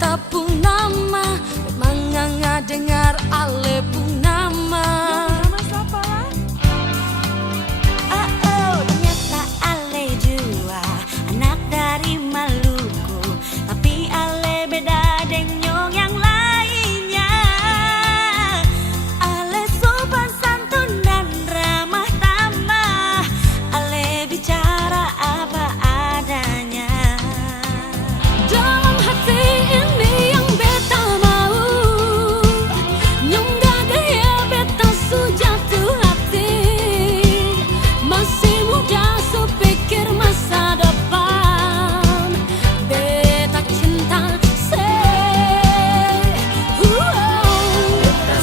beta pun nama memang nggak dengar ale pun nama. Ternyata ale jua anak dari Maluku, tapi ale beda dengan yang lainnya. Ale sopan santun dan ramah tamah, ale bicara apa adanya. Dalam hati ini yang beta mau, nyongga gaya beta su jatuh hati. Masih muda su pikir masa depan, beta cinta beta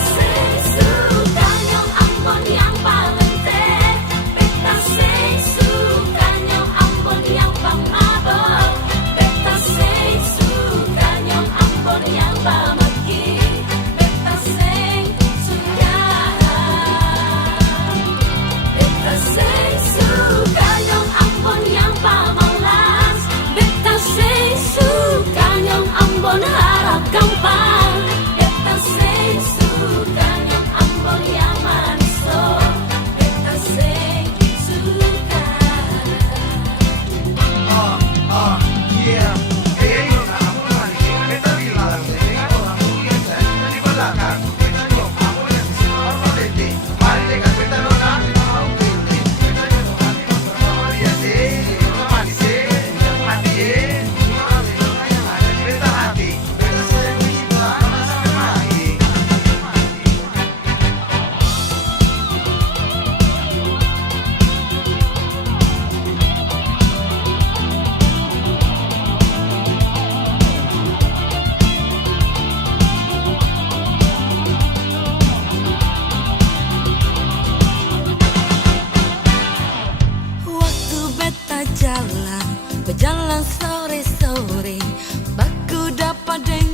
suka nyong Ambon yang paling teh. Beta suka nyong Ambon yang pamabok. Beta suka nyong Ambon yang pamaki. Beta suka. Beta suka nyong Ambon yang pamalas. Beta suka nyong Ambon harap gampang. Beta suka nyong Ambon yang manis. Beta suka. Yeah. Kayaknya aku lagi beta bilang dengan orang kuliah di belakang beta nyok aku yang apa deh mari dekat beta nona mau pilih beta nyok hati mau dia deh manis hati yang ada di beta hati beta sayang di belakang sampai mati. Waktu beta jalan, berjalan sore-sore, baku dapat deng